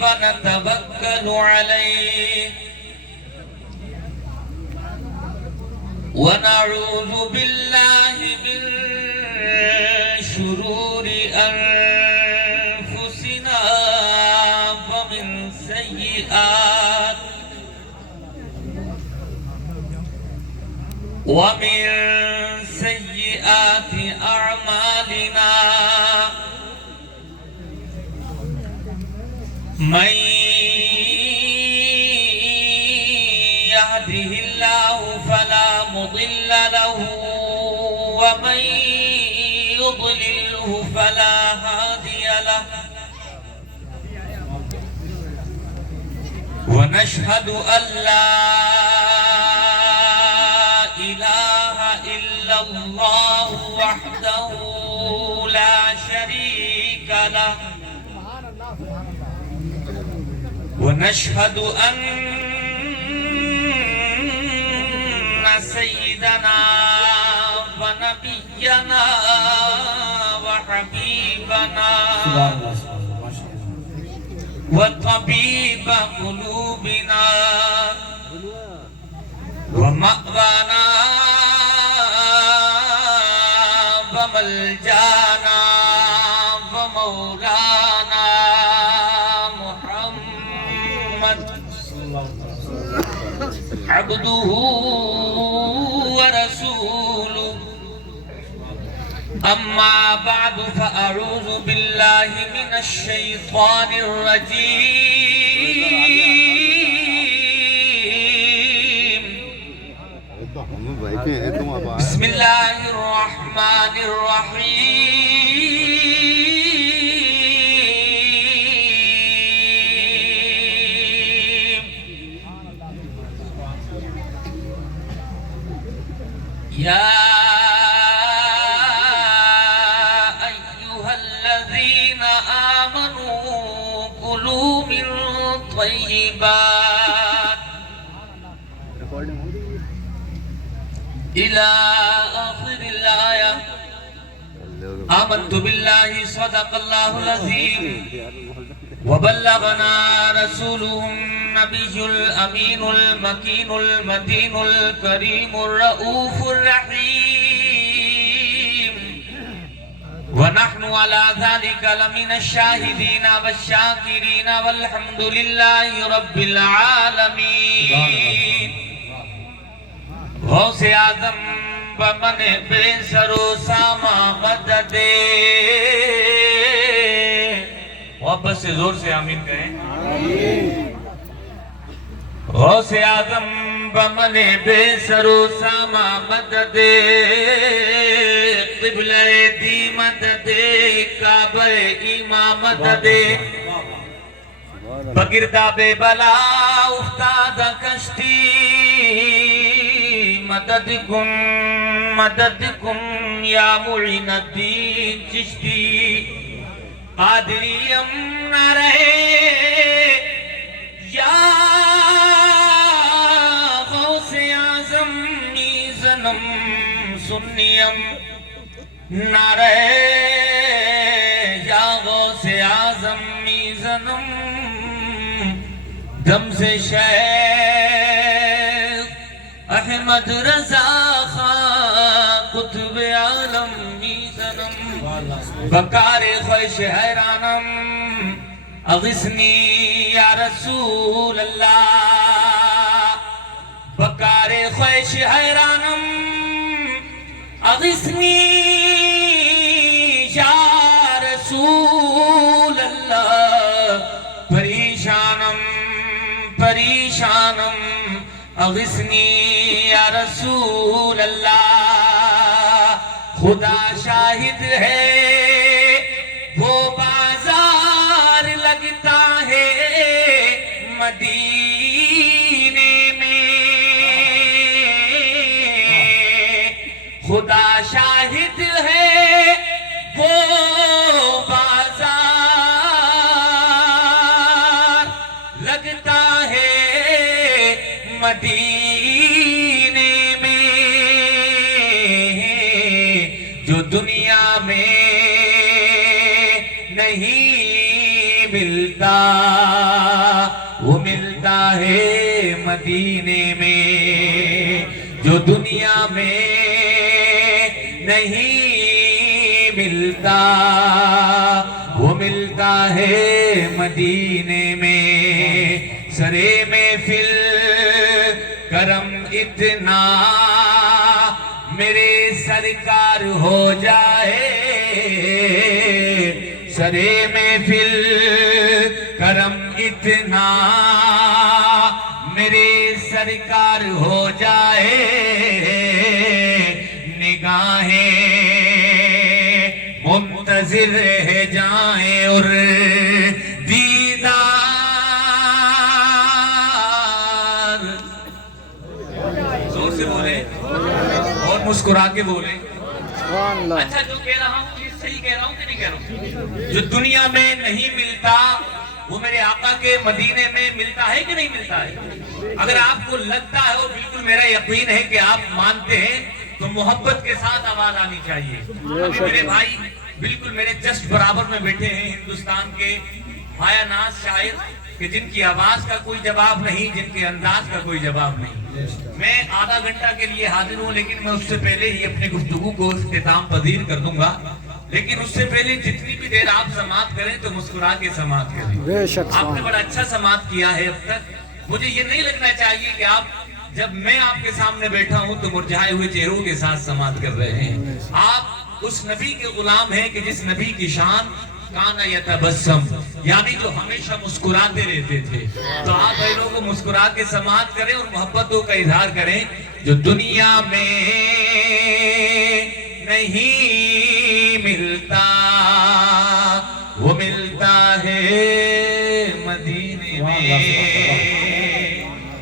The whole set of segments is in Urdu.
ونتوكل عليه ونعوذ بالله من شرور أنفسنا ومن سيئات أعمالنا من يهده الله فلا مضل له ومن يضلله فلا هادي له ونشهد أن لا إله إلا الله وحده لا شريك له ونشهد أن سيدنا ونبينا وحبيبنا وطبيب قلوبنا ومأوانا وملجانا ومولانا عبده ورسوله أما بعد فأعوذ بالله من الشيطان الرجيم بسم الله الرحمن الرحيم يا أيها الذين آمنوا كلوا من طيبات إلى آخر الآية آمنت بالله صدق الله العظيم وبلغنا رسوله النبي الأمين المكين المتين الكريم الرؤوف الرحيم ونحن على ذلك لمن الشاهدين والشاكرين والحمد لله رب العالمين غوث اعظم بمن بے سرو ساما مدد محبت سے زور سے آمین کہیں غوث اعظم بمن بے سرو ساما مدد قبلہ دی مدد کعبہ امام مدد بگرداب بلا افتاد کشتی مدد کن یا معین الدین چشتی قادریم نہ رہے یا غوث اعظم میزنم سنیم نہ رہے یا غوث اعظم میزنم دم سے شیخ احمد رضا خان قطب عالم میزنم بکار خوش حیرانم اغثنی یا رسول اللہ بکار خوش حیرانم اغثنی یا رسول اللہ پریشانم اغثنی یا رسول اللہ خدا شاہد ہے وہ بازار لگتا ہے مدینے میں خدا شاہد ہے وہ بازار لگتا ہے مدینے میں جو دنیا میں نہیں ملتا وہ ملتا ہے مدینے میں، جو دنیا میں نہیں ملتا وہ ملتا ہے مدینے میں۔ سرے محفل کرم اتنا میرے سرکار ہو جائے، سرے محفل کرم اتنا میرے سرکار ہو جائے، نگاہیں منتظر رہ جائیں اور دیدار زور سے بولے اور مسکرا کے بولے۔ اچھا جو کہہ رہا ہوں یہ صحیح کہہ رہا ہوں کہ نہیں کہہ رہا ہوں؟ جو دنیا میں نہیں ملتا وہ میرے آقا کے مدینے میں ملتا ہے کہ نہیں ملتا ہے؟ اگر آپ کو لگتا ہے اور بالکل میرا یقین ہے کہ آپ مانتے ہیں تو محبت کے ساتھ آواز آنی چاہیے۔ ابھی میرے بھائی بالکل میرے جسٹ برابر میں بیٹھے ہیں، ہندوستان کے مایا ناز شاعر کہ جن کی آواز کا کوئی جواب نہیں، جن کے انداز کا کوئی جواب نہیں۔ میں آدھا گھنٹہ کے لیے حاضر ہوں، لیکن میں اس سے پہلے ہی اپنی گفتگو کو اختتام پذیر کر دوں گا، لیکن اس سے پہلے جتنی بھی دیر آپ سماعت کریں تو مسکرا کے سماعت کریں۔ آپ نے بڑا اچھا سماعت کیا ہے اب تک، مجھے یہ نہیں لگنا چاہیے کہ آپ جب میں آپ کے سامنے بیٹھا ہوں تو مرجھائے ہوئے چہروں کے ساتھ سماعت کر رہے ہیں۔ آپ اس نبی کے غلام ہیں کہ جس نبی کی شان کانا یتبسم، یعنی جو ہمیشہ مسکراتے رہتے تھے۔ تو آپ بھائیوں کو مسکرا کے سماعت کریں اور محبتوں کا اظہار کریں۔ جو دنیا میں نہیں ملتا وہ ملتا ہے مدینے میں۔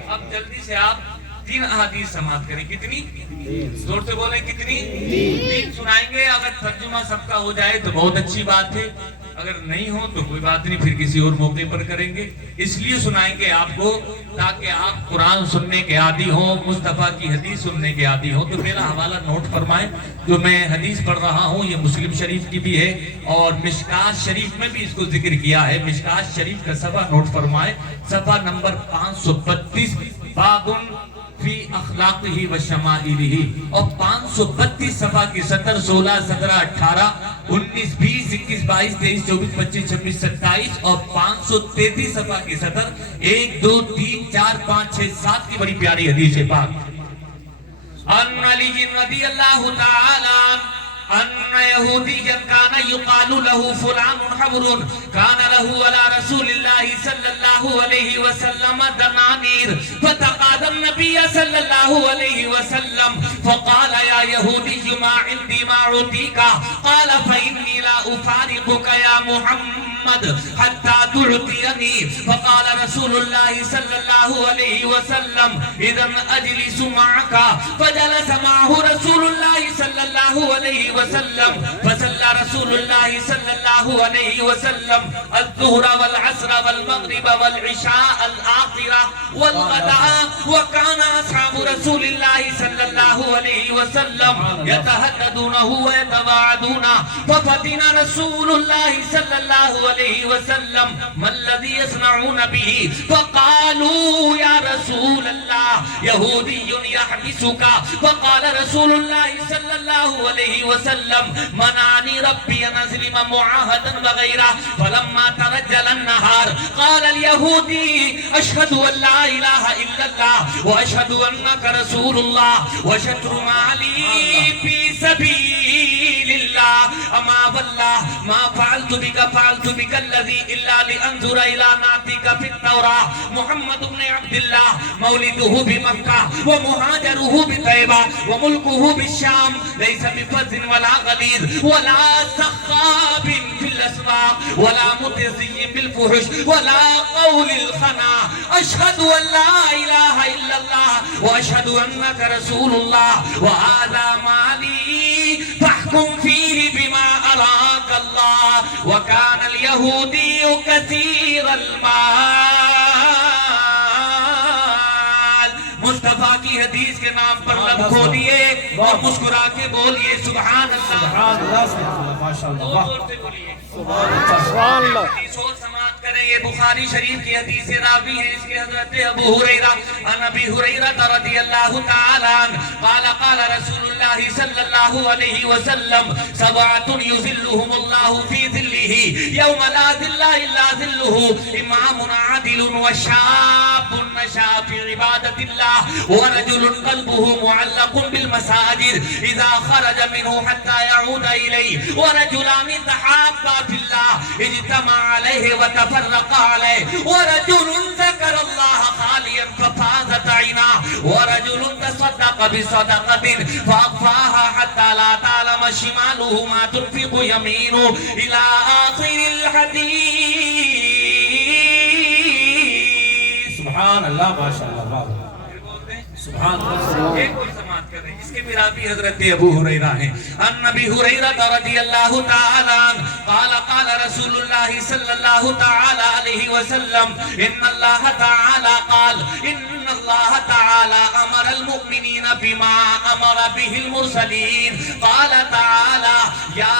اب جلدی سے آپ 3 احادیث سماعت کریں۔ کتنی؟ زور سے بولیں کتنی؟ 3 سنائیں گے۔ اگر ترجمہ سب کا ہو جائے تو بہت اچھی بات ہے، اگر نہیں ہو تو کوئی بات نہیں، پھر کسی اور موقع پر کریں گے۔ اس لیے سنائیں گے آپ کو تاکہ آپ قرآن سننے کے عادی ہوں، مصطفیٰ کی حدیث سننے کے عادی ہوں۔ تو میرا حوالہ نوٹ فرمائیں، جو میں حدیث پڑھ رہا ہوں یہ مسلم شریف کی بھی ہے اور مشکات شریف میں بھی اس کو ذکر کیا ہے۔ مشکات شریف کا صفحہ نوٹ فرمائیں، صفحہ نمبر 532، بابٌ فی اخلاقہ و شمائلہ، اور 532 صفحہ کی 17، 16، 17، 18، 19، 20، 21، 22، 23، 24، 25، 26، 27 اور 533 صفحہ کی 17، 1، 2، 3، 4، 5، 6، 7 کی بڑی پیاری حدیث پاک۔ ان علی رضی اللہ تعالی ان یہودیا کان یقال له فلان حبر کان له علی رسول اللہ صلی اللہ علیہ وسلم دنانیر فتقاضى النبی صلی اللہ علیہ وسلم فقال یا یہودی ما عندی ما اعطیک قال فإنی لا افارقک یا محمد حتى تعطيني فقال رسول الله صلى الله عليه وسلم اذا اجلس معك فجلس معه رسول الله صلى الله عليه وسلم فصلى رسول الله صلى الله عليه وسلم الظهر والعصر والمغرب والعشاء الآخرة والغداء وكان أصحاب رسول الله صلى الله عليه وسلم يتهددونه ويتواعدون ففتن رسول الله صلى الله عليه وسلم ما الذي يصنعون به فقالوا يا رسول الله يهودي يحبسك فقال رسول الله صلى الله عليه وسلم منعني ربي أن أظلم معاهدا وغيره فلما ترجل النهار قال اليهودي أشهد أن لا إله إلا الله وأشهد أنك رسول الله وشطر مالي في سبيل الله أما والله ما فعلت بك الذي إلا لأنظر إلى نعتك في التوراة محمد بن عبد الله مولده بمكة ومهاجره بطيبة وملكه بالشام ليس بفز ولا غليظ ولا سخاب في الأسواق ولا متزي بالفحش ولا قول الخنا أشهد أن لا إله إلا الله وأشهد أنك رسول الله وهذا مالي فاحكم فيه بما أراك الله وكان اليهودي كثير المال۔ مصطفیٰ کی حدیث کے نام پر لب کھولیے اور مسکرا کے بولیے سبحان اللہ، سبحان اللہ، ماشاءاللہ، اور سے بولیے سبحان اللہ۔ حدیث اور سماعت سماعت کریں. یہ بخاری شریف کی حدیث راوی ہیں اس کے حضرت ابو ہریرہ عن ابی ہریرہ رضی اللہ تعالی عنہ قال قال رسول اللہ صلی اللہ علیہ وسلم سبعۃ یظلهم اللہ فی ظلہ یوم لا ظل الا ظلہ امام عادل وشاب نشا فی عبادت اللہ ورجل قلبه معلق بالمساجد اذا خرج منه حتى يعود الیہ ورجلان تحابا فی اللہ اجتمع علیہ وتفرقا علیہ ورجل ذکر اللہ خالیا ففاضت عیناه ورجل تصدق بصدقة فأخفاها حتى لا تعلم شماله ما تنفق يمينه إلى آخر الحديث. سبحان اللہ ماشاءاللہ سبحان اللہ. ایک اور سماعت کر رہے ہیں اس کے بھی راوی حضرت ابو ہریرہ ہیں. عن ابی ہریرہ رضی اللہ تعالی عنہ قال قال رسول اللہ صلی اللہ تعالی علیہ وسلم ان اللہ تعالی قال ان اللہ تعالی امر المؤمنین بما امر به المرسلین قال تعالی یا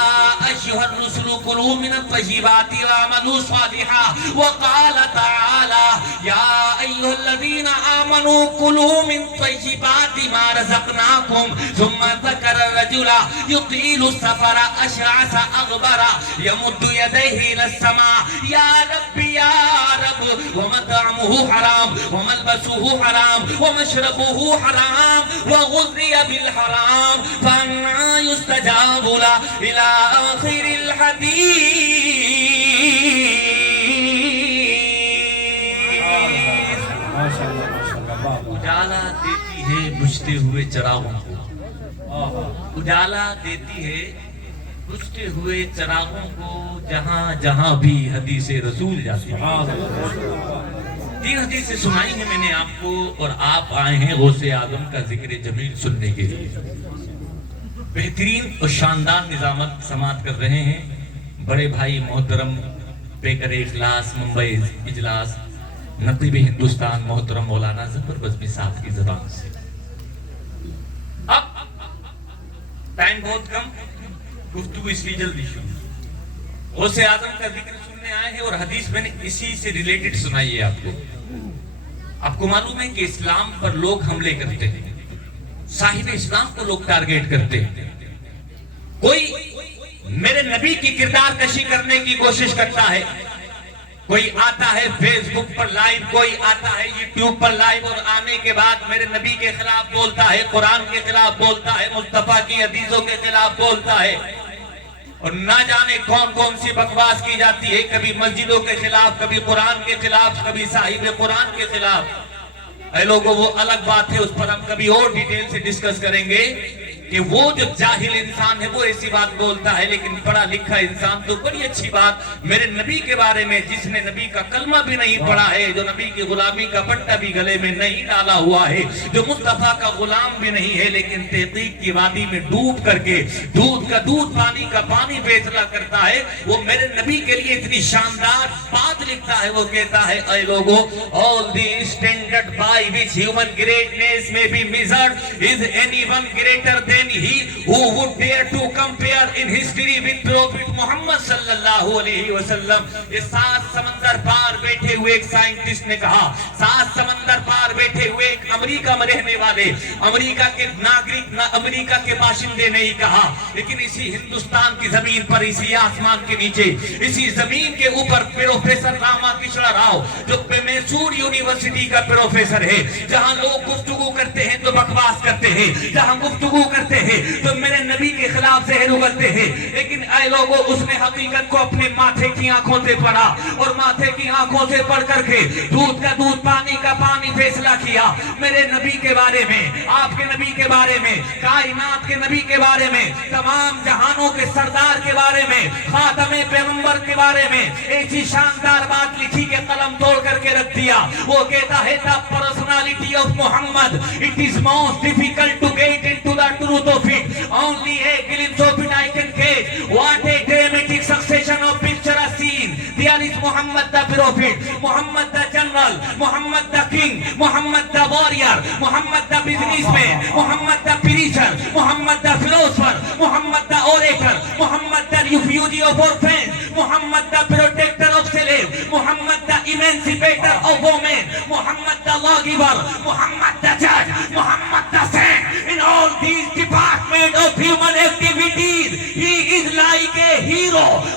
ایھا الرسل کلوا من الطیبات واعملوا صالحا وقال تعالی یا ایھا الذین آمنوا کلوا من طیبات ما رزقناکم ثم ذکر الرجل یطیل السفر اشعث اغبر یمد یدیہ الى السماء یا رب ومطعمه حرام وملبسه حرام ومشربه حرام وغذي بالحرام فأنا يستجاب له إلى آخر الحديث. اجالا دیتی ہے بجھتے ہوئے چراغوں کو, اجالا دیتی ہے بجھتے ہوئے چراغوں کو جہاں جہاں بھی حدیث رسول جاتی ہے. تین حدیثیں سنائی ہیں میں نے آپ کو اور آپ آئے ہیں غوث اعظم کا ذکر جمیل سننے کے لیے. بہترین اور شاندار نظامت سماعت کر رہے ہیں بڑے بھائی محترم پیکر اخلاص ممبئی اجلاس نقیب ہندوستان محترم مولانا ظفر بزمی صاحب کی زبان سے. اب ٹائم بہت کم, گفتگو اس لیے جلدی شروع. غوث اعظم کا ذکر سننے آئے ہیں اور حدیث میں نے اسی سے ریلیٹڈ سنائی ہے آپ کو. آپ کو معلوم ہے کہ اسلام پر لوگ حملے کرتے ہیں, صاحب اسلام کو لوگ ٹارگیٹ کرتے ہیں. کوئی میرے نبی کی کردار کشی کرنے کی کوشش کرتا ہے, کوئی آتا ہے فیس بک پر لائیو, کوئی آتا ہے یوٹیوب پر لائیو اور آنے کے بعد میرے نبی کے خلاف بولتا ہے, قرآن کے خلاف بولتا ہے, مصطفیٰ کی حدیثوں کے خلاف بولتا ہے, اور نہ جانے کون کون سی بکواس کی جاتی ہے, کبھی مسجدوں کے خلاف, کبھی قرآن کے خلاف, کبھی صاحب قرآن کے خلاف. اے لوگوں وہ الگ بات ہے, اس پر ہم کبھی اور ڈیٹیل سے ڈسکس کریں گے کہ وہ جو جاہل انسان ہے وہ ایسی بات بولتا ہے, لیکن پڑھا لکھا انسان تو بڑی اچھی بات میرے نبی کے بارے میں, جس نے نبی کا کلمہ بھی نہیں پڑھا ہے, جو نبی کی غلامی کا پٹا بھی گلے میں نہیں ڈالا ہوا ہے, جو مصطفیٰ کا غلام بھی نہیں ہے, لیکن تحقیق کی وادی میں ڈوب کر کے دودھ کا دودھ پانی کا پانی بیچنا کرتا ہے, وہ میرے نبی کے لیے اتنی شاندار بات لکھتا ہے. وہ کہتا ہے اے لوگوں, all the standard by which human greatness may be measured is anyone greater than he who would dare to compare in history with Prophet Muhammad sallallahu alaihi wasallam. یہ 7 سمندر پار بیٹھے ہوئے ایک سائنٹسٹ نے کہا, 7 سمندر پار بیٹھے ہوئے ایک امریکہ میں رہنے والے, امریکہ کے ناگرک, امریکہ کے باشندے نے ہی کہا, لیکن اسی ہندوستان کی زمین پر, اسی آسمان کے نیچے, اسی زمین کے اوپر پروفیسر راما کشرا راؤ جو میسور یونیورسٹی کا پروفیسر ہے, جہاں لوگ گفتگو کرتے ہیں تو بکواس کرتے ہیں, جہاں گفتگو کرتے ہیں تو میرے نبی کے خلاف زہر اگلتے ہیں, لیکن اے لوگوں اس نے حقیقت کو اپنے ماتھے کی آنکھوں سے پڑھا, اور ماتھے کی آنکھوں سے پڑھ کر کے دودھ کا دودھ پانی کا پانی فیصلہ کیا میرے نبی کے بارے میں, آپ کے نبی کے بارے میں, کائنات کے نبی کے بارے میں, تمام جہانوں کے سردار کے بارے میں, خاتم پیغمبر کے بارے میں ایسی شاندار بات لکھی کہ قلم توڑ کر کے رکھ دیا. وہ کہتا ہے the personality of Muhammad, it is most difficult to get into the truth of it, only a glimpse of it I can catch. What a dramatic succession of picture scene, the There is Muhammad the Prophet, Muhammad the General, Muhammad the King, Muhammad the Warrior, Muhammad the Businessman, Muhammad the Preacher, Muhammad the Philosopher, Muhammad the Orator, Muhammad the Refugee of orphans, Muhammad the Protector of slaves, Muhammad the Emancipator of women, Muhammad the Lawgiver, Muhammad the Judge, Muhammad the Saint. In all these departments of human activities, he is like a hero.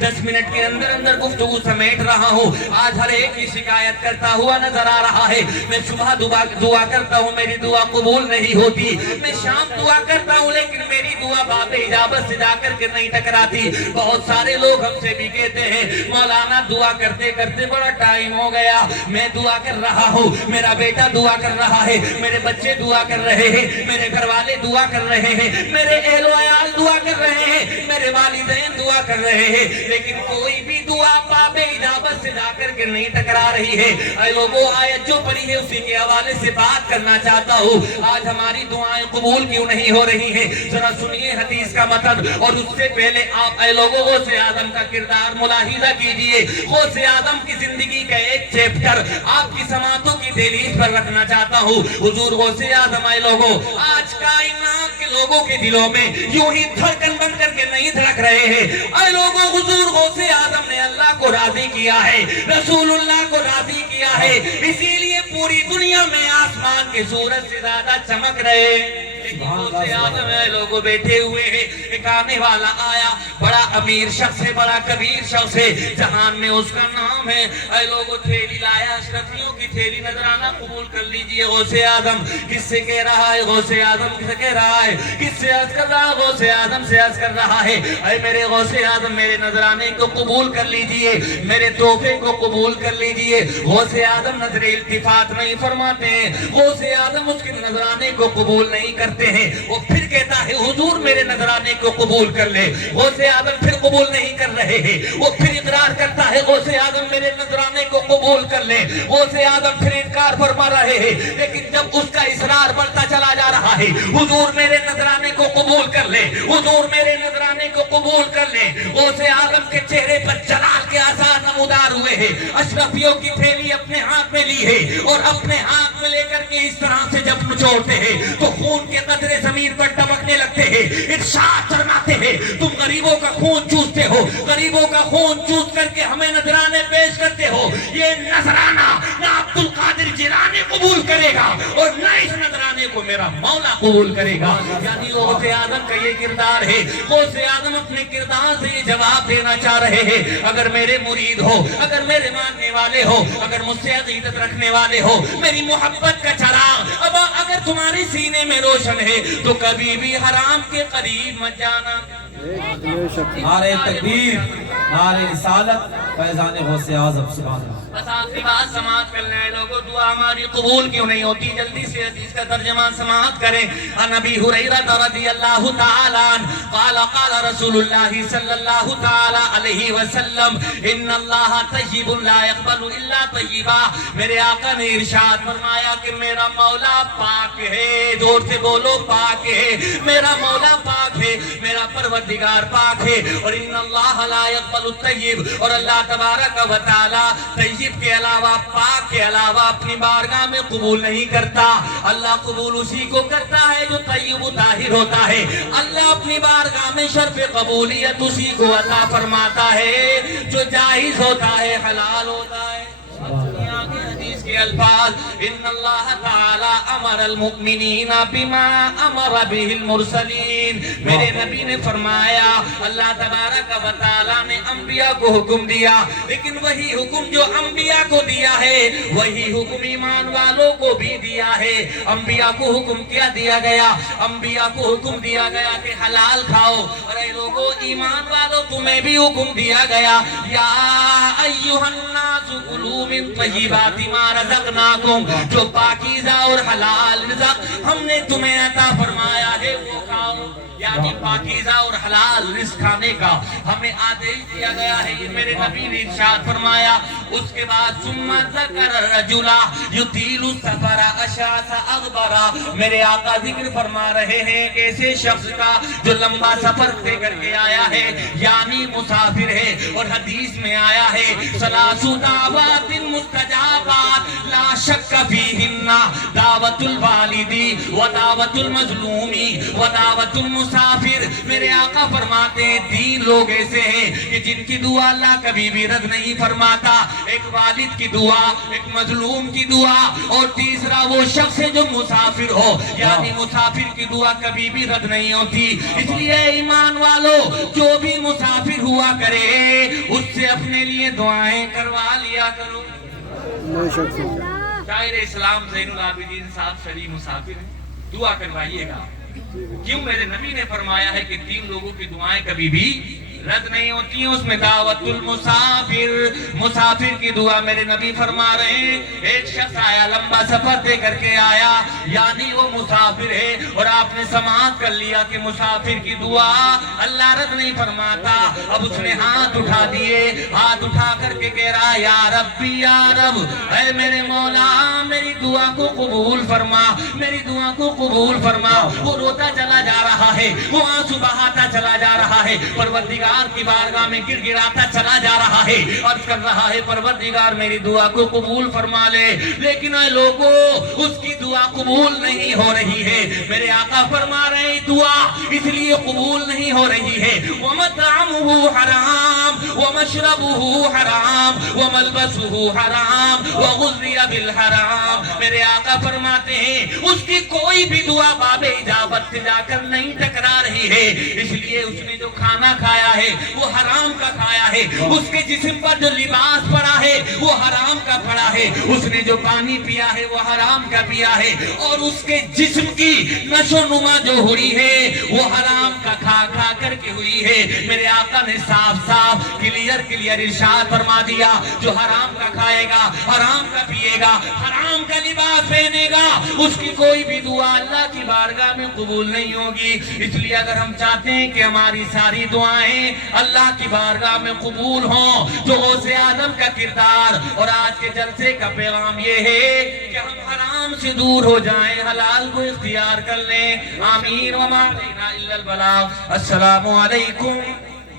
10 minute کے اندر اندر گفتگو سمیٹ رہا ہوں. آج ہر ایک کی شکایت کرتا ہوا نظر آ رہا ہے. میں صبح دعا کرتا ہوں, میری دعا قبول نہیں ہوتی. میں شام دعا کرتا ہوں لیکن میری دعا باب اجابت سے جا کر کے نہیں ٹکراتی. بہت سارے لوگ ہم سے بھی کہتے ہیں مولانا دعا کرتے کرتے بڑا ٹائم ہو گیا. میں دعا کر رہا ہوں, میرا بیٹا دعا کر رہا ہے, میرے بچے دعا کر رہے ہیں, میرے گھر والے دعا کر رہے ہیں, میرے اہل و عیال دعا کر رہے ہیں, میرے والدین دعا کر رہے ہیں, لیکن کوئی بھی دعا باب اجابت سے جا کر کے نہیں ٹکرا رہی ہے. اے لوگوں, آیت جو پڑھی ہے اسی کے حوالے سے بات کرنا چاہتا ہوں. آج ہماری دعائیں قبول کیوں نہیں ہو رہی ہیں؟ ذرا سنیے حدیث کا متن, اور اس سے پہلے آپ اے لوگوں غوث اعظم کا کردار ملاحظہ کیجئے. غوث اعظم کی زندگی کا ایک چیپٹر آپ کی سماعتوں کی دہلیز پر رکھنا چاہتا ہوں. حضور غوث اعظم اے لوگوں آج کائنات کے لوگوں کے دلوں میں یوں ہی دھڑکن بن کر کے نہیں دھڑک رہے ہیں. اے لوگوں, حضور غوث اعظم نے اللہ کو راضی کیا ہے, رسول اللہ کو راضی کیا ہے, اسی لیے پوری دنیا میں آسمان کے سورج سے زیادہ چمک رہے ہیں. غوث اعظم اے لوگوں بیٹھے ہوئے ہیں. ایک آنے والا آیا, بڑا امیر شخص ہے, بڑا کبیر شخص ہے, جہان میں اس کا نام ہے. اے لوگوں تھیلی لایا, اشرفیوں کی تھیلی, نذرانہ قبول کر لیجئے. غوث اعظم کس سے کہہ رہا ہے؟ غوث اعظم کس سے کہہ رہا ہے؟ کس سے عرض کر رہا ہے؟ غوث اعظم سے عرض کر رہا ہے اے میرے غوث اعظم, میرے نذرانے کو قبول کر لیجئے, میرے تحفے کو قبول کر لیجئے. غوث اعظم نظر التفات نہیں فرماتے ہیں, غوث اعظم اس کے نذرانے کو قبول نہیں کرتے ہیں. وہ پھر کہتا ہے حضور میرے نذرانے کو قبول کر لے. غوث اعظم پھر قبول نہیں کر رہے ہیں. وہ پھر اقرار کرتا ہے غوث اعظم میرے نذرانے کو قبول کر لے. غوث اعظم پھر انکار فرما رہے ہیں, لیکن جب اس کا اصرار بڑھتا چلا جا رہا ہے, حضور میرے نذرانے کو قبول کر لے, حضور میرے نذرانے کو قبول کر لے. غوث اعظم کے چہرے پر جلال کے آثار نمودار ہوئے ہیں. اشرفیوں کی تھیلی اپنے ہاتھ میں لی ہے, اور اپنے ہاتھ میں لے کر کے اس طرح سے جب نچوڑتے ہیں تو خون کے قطرے زمین پر ٹپکنے لگتے ہیں. ارشاد فرماتے ہیں تم غریبوں کا خون چوستے ہو, غریبوں کا خون چوس کر کے ہمیں نذرانے پیش کرتے ہو. یہ نذرانہ نہ عبد القادر جیلانی قبول کرے گا اور نہ اس نذرانے کو میرا مولا قبول کرے گا. یعنی غوث اعظم کا یہ کردار ہے. غوث اعظم اپنے کردار سے یہ جواب دینا چاہ رہے ہیں, اگر میرے مرید ہو, اگر میرے ماننے والے ہو, اگر مجھ سے عقیدت رکھنے والے ہو, میری محبت کا چراغ اب اگر تمہارے سینے میں روشن ہے تو کبھی بھی حرام کے قریب مت جانا. نعرہ تکبیر, نعرہ رسالت, فیضان غوث اعظم. سبحان اللہ. بس آخری بات سماعت کر لیں لوگوں, دعا ہماری قبول کیوں نہیں ہوتی؟ جلدی سے حدیث کا ترجمہ سماعت کریں. عن ابی ہریرہ رضی اللہ تعالی عنہ قال قال رسول اللہ صلی اللہ تعالی علیہ وسلم ان اللہ طیب لا يقبل الا طیبا. میرے آقا نے ارشاد فرمایا کہ میرا مولا پاک ہے. زور سے بولو, پاک ہے. میرا مولا پاک ہے, میرا پروردگار پاک ہے. اور ان اللہ لا يقبل الطیب, اور اللہ تبارک و تعالی طیب کے علاوہ, پاک کے علاوہ اپنی بارگاہ میں قبول نہیں کرتا. اللہ قبول اسی کو کرتا ہے جو طیب و طاہر ہوتا ہے. اللہ اپنی بارگاہ میں شرف قبولیت اسی کو عطا فرماتا ہے جو جائز ہوتا ہے, حلال ہوتا ہے. حدیث کے الفاظ ان اللہ تعالی امر المؤمنین بما امر به المرسلین. میرے نبی نے فرمایا اللہ تبارک و تعالی نے انبیاء کو حکم دیا, لیکن وہی حکم جو انبیاء کو دیا ہے وہی حکم ایمان والوں کو بھی دیا ہے. انبیاء کو حکم کیا دیا گیا؟ انبیاء کو حکم دیا گیا کہ حلال کھاؤ. اور اے لوگوں, ایمان والوں تمہیں بھی حکم دیا گیا یا ایھا الناس کلوا من طیبات ما رزقناکم, جو پاکیزہ اور حلال رزق ہم نے تمہیں عطا فرمایا ہے وہ کھاؤ. یعنی پاکیزہ اور حلال رزق کھانے کا ہمیں آدیش دیا گیا ہے. یہ میرے نبی نے ارشاد فرمایا. اس کے بعد ثم ذکر الرجل یطیل السفر اشعث اغبر. میرے آقا ذکر فرما رہے ہیں ایک ایسے شخص کا جو لمبا سفر طے کر کے آیا ہے, یعنی مسافر ہے. اور حدیث میں آیا ہے ثلاث دعوات مستجابات ولا شک فیہن دعوت الوالدی و دعوت المظلومی و دعوت المسافر. میرے آقا فرماتے ہیں 3 لوگ ایسے ہیں کہ جن کی دعا اللہ کبھی بھی رد نہیں فرماتا. ایک والد کی دعا, ایک مظلوم کی دعا, اور تیسرا وہ شخص ہے جو مسافر ہو, یعنی مسافر کی دعا کبھی بھی رد نہیں ہوتی. اس لیے ایمان والو, جو بھی مسافر ہوا کرے اس سے اپنے لیے دعائیں کروا لیا کرو. شاعر اسلام زین العابدین صاحب شریف مسافر ہیں, دعا کروائیے گا. کیوں؟ میرے نبی نے فرمایا ہے کہ 3 لوگوں کی دعائیں کبھی بھی رد نہیں ہوتی ہیں. اس میں دعوت المسافر, مسافر کی دعا میرے نبی فرما رہے ہیں. ایک شخص آیا, لمبا سفر طے کر کے آیا, یعنی وہ مسافر ہے, اور آپ نے سماعت کر لیا کہ مسافر کی دعا اللہ رد نہیں فرماتا. اب اس نے ہاتھ اٹھا دیے, ہاتھ اٹھا کر کے کہہ رہا یا ربی یا رب, اے میرے مولا میری دعا کو قبول فرما, میری دعا کو قبول فرما. وہ روتا چلا جا رہا ہے, وہ آنسو بہاتا چلا جا رہا ہے, پروردگار کی بارگاہ میں گر گراتا چلا جا رہا ہے, عرض کر رہا ہے پروردگار میری دعا کو قبول فرما لے. لیکن اے لوگو, اس کی دعا قبول نہیں ہو رہی ہے. میرے آقا فرما رہے ہیں دعا اس لیے قبول نہیں ہو رہی ہے. وَمَطْعَمُهُ حَرَامٌ وَمَشْرَبُهُ حَرَامٌ وَمَلْبَسُهُ حَرَامٌ وَغُذِّيَ بِالْحَرَامِ. میرے آقا فرماتے ہیں اس کی کوئی بھی دعا باب اجابت سے جا کر نہیں ٹکرا رہی ہے. اس لیے اس نے جو کھانا کھایا ہے وہ حرام کا کھایا ہے, اس کے جسم پر جو لباس پڑا ہے وہ حرام کا پڑا ہے, اس نے جو پانی پیا ہے وہ حرام کا پیا ہے, اور اس کے جسم کی نشو نما جو ہوئی ہے وہ حرام کا کھا کھا کر کے ہوئی ہے. میرے آقا نے صاف صاف کلیئر ارشاد فرما دیا, جو حرام کا کھائے گا, حرام کا پیے گا, حرام کا لباس پہنے گا, اس کی کوئی بھی دعا اللہ کی بارگاہ میں قبول نہیں ہوگی. اس لیے اگر ہم چاہتے ہیں کہ ہماری ساری دعائیں اللہ کی بارگاہ میں قبول ہوں, تو غوث اعظم کا کردار اور آج کے جلسے کا پیغام یہ ہے کہ ہم حرام سے دور ہو جائیں, حلال کو اختیار کر لیں. آمین. وما علینا الا البلاغ. السلام علیکم.